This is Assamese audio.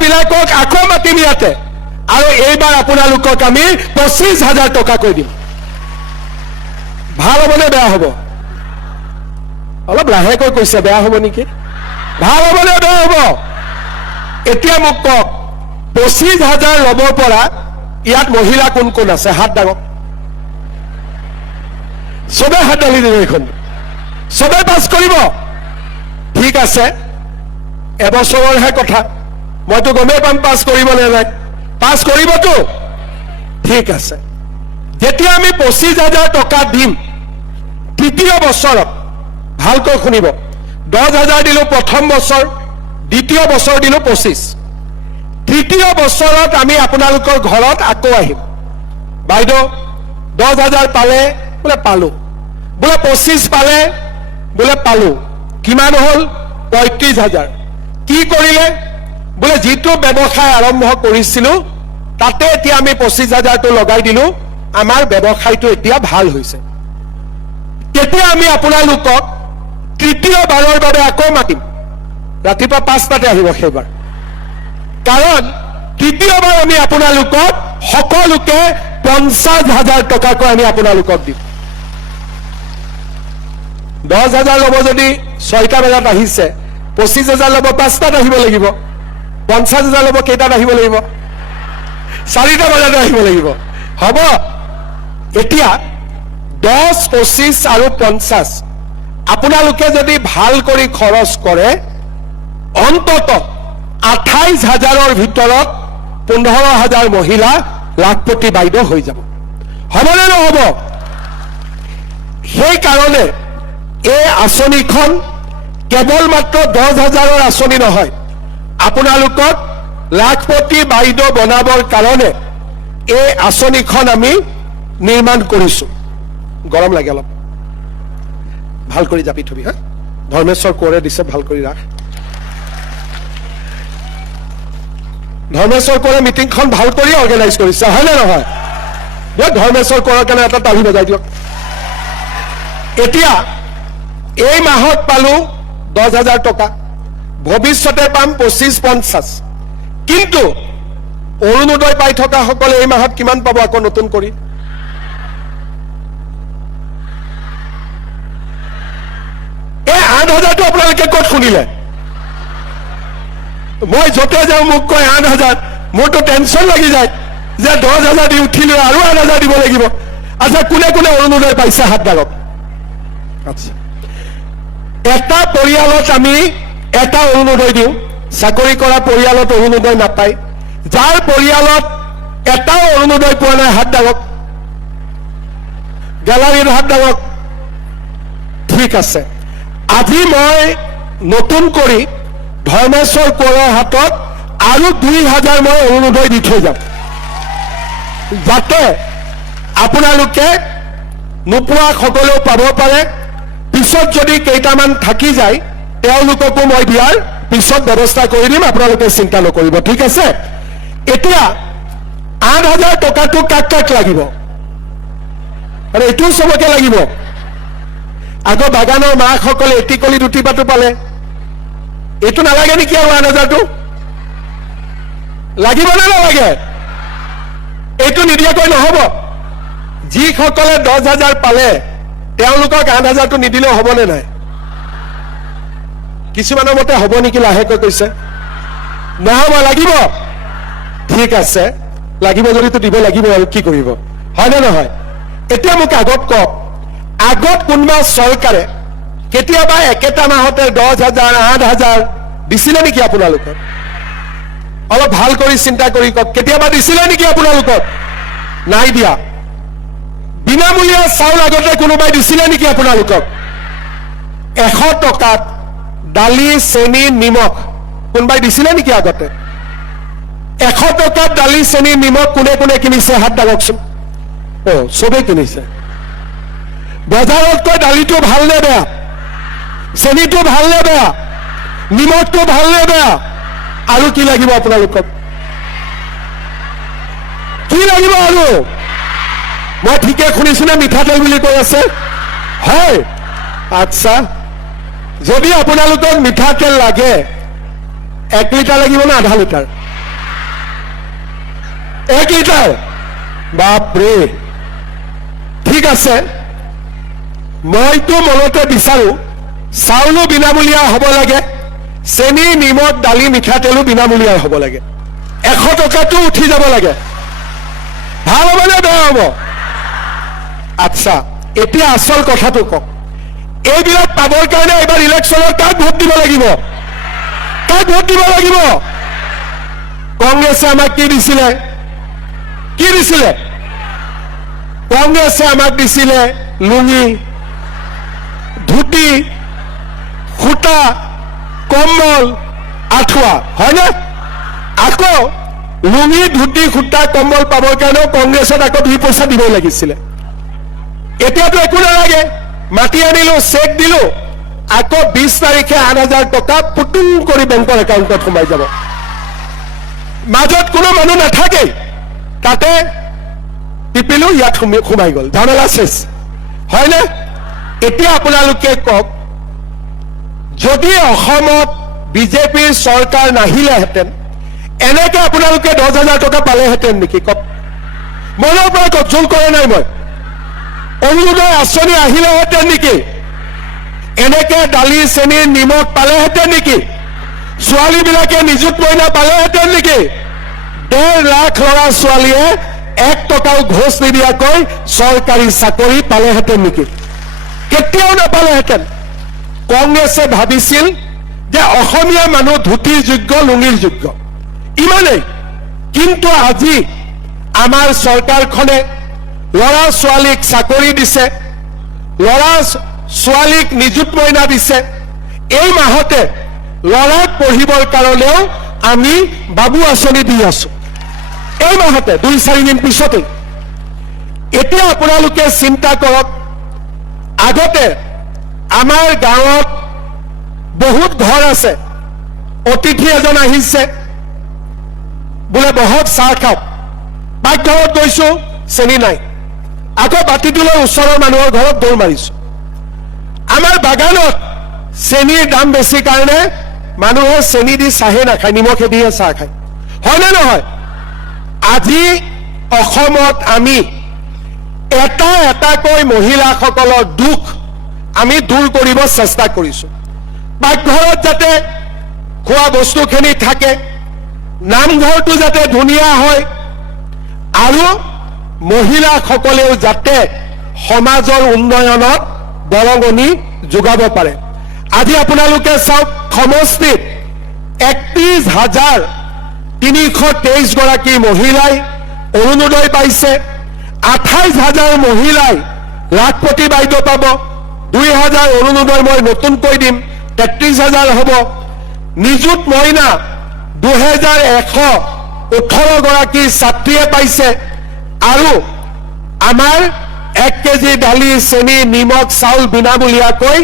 বিলাকক আকৌ মাতিম ইয়াতে আৰু এইবাৰ আপোনালোকক আমি 25,000 টকাকৈ দিম ভাল হ'বনে বেয়া হ'ব অলপ লাহেকৈ কৈছে বেয়া হ'ব নেকি ভাল হ'বনে বেয়া হ'ব এতিয়া মোক কওক 25,000 ল'ব পৰা ইয়াত মহিলা কোন কোন আছে হাত দাঙক সবে হাত দাঙি দিব এখন সবে পাছ কৰিব ঠিক আছে এবছৰৰহে কথা মইতো গমেই পাম পাছ কৰিব নাযায় পাছ কৰিবতো ঠিক আছে যেতিয়া আমি 25,000 টকা দিম তৃতীয় বছৰত ভালকৈ শুনিব 10,000 দিলো প্ৰথম বছৰ দ্বিতীয় বছৰ দিলো 25 তৃতীয় বছৰত আমি আপোনালোকৰ ঘৰত আকৌ আহিম বাইদেউ 10,000 পালে বোলে পালো বোলে 25 পালে বোলে পালো কিমান হ'ল 35,000 কি কৰিলে বোলে যিটো ব্যৱসায় আৰম্ভ কৰিছিলো তাতে এতিয়া আমি 25,000 টো লগাই দিলো আমাৰ ব্যৱসায়টো এতিয়া ভাল হৈছে তেতিয়া আমি আপোনালোকক তৃতীয় বাৰৰ বাবে আকৌ মাতিম ৰাতিপুৱা 5টাতে আহিব সেইবাৰ কাৰণ তৃতীয়বাৰ আমি আপোনালোকক সকলোকে 50,000 টকাকৈ আমি আপোনালোকক দিম 10,000 ল'ব যদি 6টা বজাত আহিছে 25,000 ল'ব 5টাত আহিব লাগিব 50,000 ল'ব কেইটাত আহিব লাগিব 4টা বজাত আহিব লাগিব হ'ব এতিয়া 10 25 আৰু 50 আপোনালোকে যদি ভাল কৰি খৰচ কৰে অন্তত 28,000ৰ ভিতৰত 15,000 মহিলা লাখপতি বাইদেউ হৈ যাব হ'বনে নহ'ব সেই কাৰণে এই আঁচনিখন কেৱল মাত্ৰ 10,000ৰ আঁচনি নহয় আপোনালোকক লাখপতি বাইদেউ বনাবৰ কাৰণে এই আঁচনিখন আমি নিৰ্মাণ কৰিছো গৰম লাগে অলপ ভাল কৰি জাপি থবি হা ধৰ্মেশ্বৰ কোঁৱৰে দিছে ভাল কৰি ৰাখ ধৰ্মেশ্বৰ কোঁৱৰে মিটিংখন ভাল কৰি অৰ্গেনাইজ কৰিছে হয়নে নহয় ধৰ্মেশ্বৰ কোঁৱৰৰ কাৰণে এটা তালি বজাই দিয়ক এতিয়া এই মাহত পালো 10,000 টকা ভৱিষ্যতে পাম 25-50 কিন্তু অৰুণোদয় পাই থকা সকলে এই মাহত কিমান পাব আকৌ নতুন কৰি এই 8,000টো আপোনালোকে ক'ত শুনিলে মই য'তে যাওঁ মোক কয় 8,000 মোৰতো টেনশ্যন লাগি যায় যে 10,000 দি উঠিলে আৰু 8,000 দিব লাগিব আচ্ছা কোনে কোনে অৰুণোদয় পাইছে হাত দাঙক আচ্ছা এটা পৰিয়ালত আমি এটা অৰুণোদয় দিওঁ চাকৰি কৰা পৰিয়ালত অৰুণোদয় নাপায় যাৰ পৰিয়ালত এটা অৰুণোদয় পোৱা নাই হাত দাঙক গেলাৰীত হাত দাঙক ঠিক আছে আজি মই নতুন কৰি ধৰ্মেশ্বৰ কোঁৱৰৰ হাতত আৰু 2,000 মই অৰুণোদয় দি থৈ যাম যাতে আপোনালোকে নোপোৱা সকলেও পাব পাৰে পিছত যদি কেইটামান থাকি যায় তেওঁলোককো মই দিয়াৰ পিছত ব্যৱস্থা কৰি দিম আপোনালোকে চিন্তা নকৰিব ঠিক আছে এতিয়া 8,000 টকাটো কাক কাক লাগিব আৰু এইটো সবকে লাগিব আগৰ বাগানৰ মাকসকলে এটিকলি দুটি পাতো পালে এইটো নালাগে নেকি আৰু 8,000টো লাগিব নে নালাগে এইটো নিদিয়াকৈ নহ'ব যিসকলে 10,000 পালে তেওঁলোকক 8,000টো নিদিলেও হ'বনে নাই কিছুমানৰ মতে হ'ব নেকি লাহেকৈ কৈছে নহ'ব লাগিব ঠিক আছে লাগিব যদিতো দিব লাগিব আৰু কি কৰিব হয়নে নহয় এতিয়া মোক আগত কওক আগত কোনোবা চৰকাৰে কেতিয়াবা একেটা মাহতে 10,000 8,000 দিছিলে নেকি আপোনালোকক অলপ ভাল কৰি চিন্তা কৰি কওক কেতিয়াবা দিছিলে নেকি আপোনালোকক নাই দিয়া বিনামূলীয়া চাউল আগতে কোনোবাই দিছিলে নেকি আপোনালোকক 100 টকাত দালি চেনি নিমখ কোনোবাই দিছিলে নেকি আগতে 100 টকাত দালি চেনি নিমখ কোনে কোনে কিনিছে হাত দাঙকচোন সবেই কিনিছে বজাৰতকৈ দালিটো ভাল নে বেয়া চেনিটো ভাল নে বেয়া নিমখটো ভাল নে বেয়া আৰু কি লাগিব আপোনালোকক কি লাগিব আৰু মই ঠিকে শুনিছো নে মিঠাতেল বুলি কৈ আছে হয় আচ্ছা যদি আপোনালোকক মিঠাতেল লাগে 1 লিটাৰ লাগিব না আধা লিটাৰ 1 লিটাৰ বাপৰে ঠিক আছে মইতো মনতে বিচাৰো চাউলো বিনামূলীয়া হ'ব লাগে চেনি নিমখ দালি মিঠাতেলো বিনামূলীয়া হ'ব লাগে 100 টকাটো উঠি যাব লাগে ভাল হ'বনে বেয়া হ'ব আচ্ছা এতিয়া আসল কথাটো কওক এইবিলাক পাবৰ কাৰণে এবাৰ ইলেকশ্যনত কাক ভোট দিব লাগিব কংগ্ৰেছে আমাক কি দিছিলে কংগ্ৰেছে আমাক দিছিলে লুঙি ধুতি সূতা কম্বল আঁঠুৱা হয়নে আকৌ লুঙি ধুতি সূতা কম্বল পাবৰ কাৰণেও কংগ্ৰেছত আকৌ 2 পইচা দিব লাগিছিলে এতিয়াতো একো নালাগে মাটি আনিলো চেক দিলো আকৌ 20 তাৰিখে 8,000 টকা পুটুং কৰি বেংকৰ একাউণ্টত সোমাই যাব মাজত কোনো মানুহ নাথাকে তাতে টিপিলো ইয়াত সোমাই গ'ল ঝামেলা শেষ হয়নে এতিয়া আপোনালোকে কওক যদি অসমত বিজেপিৰ চৰকাৰ নাহিলেহেঁতেন এনেকে আপোনালোকে 10,000 টকা পালেহেঁতেন নেকি কওক মনৰ পৰা কওক জোৰ কৰে নাই মই অৰুণোদয় আঁচনি আহিলেহেঁতেন নেকি এনেকে দালি চেনি নিমখ পালেহেঁতেন নেকি ছোৱালীবিলাকে নিযুত মইনা পালেহেঁতেন নেকি 1.5 লাখ ল'ৰা ছোৱালীয়ে 1 টকাও ঘোষ নিদিয়াকৈ চৰকাৰী চাকৰি পালেহেঁতেন নেকি কেতিয়াও নাপালেহেঁতেন কংগ্ৰেছে ভাবিছিল যে অসমীয়া মানুহ ধুতিৰ যোগ্য লুঙিৰ যোগ্য ইমানেই কিন্তু আজি আমাৰ চৰকাৰখনে ল'ৰা ছোৱালীক চাকৰি দিছে ল'ৰা ছোৱালীক নিযুত মইনা দিছে এই মাহতে ল'ৰাক পঢ়িবৰ কাৰণেও আমি বাবু আঁচনি দি আছো এই মাহতে 2-4 দিন পিছতে এতিয়া আপোনালোকে চিন্তা কৰক আগতে আমাৰ গাঁৱত বহুত ঘৰ আছে অতিথি এজন আহিছে বোলে বহক চাহ খাওক পাকঘৰত গৈছো চেনি নাই আকৌ বাতিটো লৈ ওচৰৰ মানুহৰ ঘৰত দৌৰ মাৰিছো আমাৰ বাগানত চেনিৰ দাম বেছি কাৰণে মানুহে চেনি দি চাহে নাখায় নিমখে দিয়ে চাহ খায় হয়নে নহয় আজি অসমত আমি এটা এটাকৈ মহিলাসকলৰ দুখ আমি দূৰ কৰিব চেষ্টা কৰিছো পাকঘৰত যাতে খোৱা বস্তুখিনি থাকে নামঘৰটো যাতে ধুনীয়া হয় আৰু মহিলাসকলেও যাতে সমাজৰ উন্নয়নত বৰঙণি যোগাব পাৰে আজি আপোনালোকে চাওক সমষ্টিত 31,323 গৰাকী মহিলাই অৰুণোদয় পাইছে 28,000 মহিলাই লাখপতি বাইদেউ পাব 2,000 অৰুণোদয় মই নতুনকৈ দিম 33,000 হ'ব নিযুত মইনা 2,118 গৰাকী ছাত্ৰীয়ে পাইছে আৰু আমাৰ 1 কেজি দালি চেনি নিমখ চাউল বিনামূলীয়াকৈ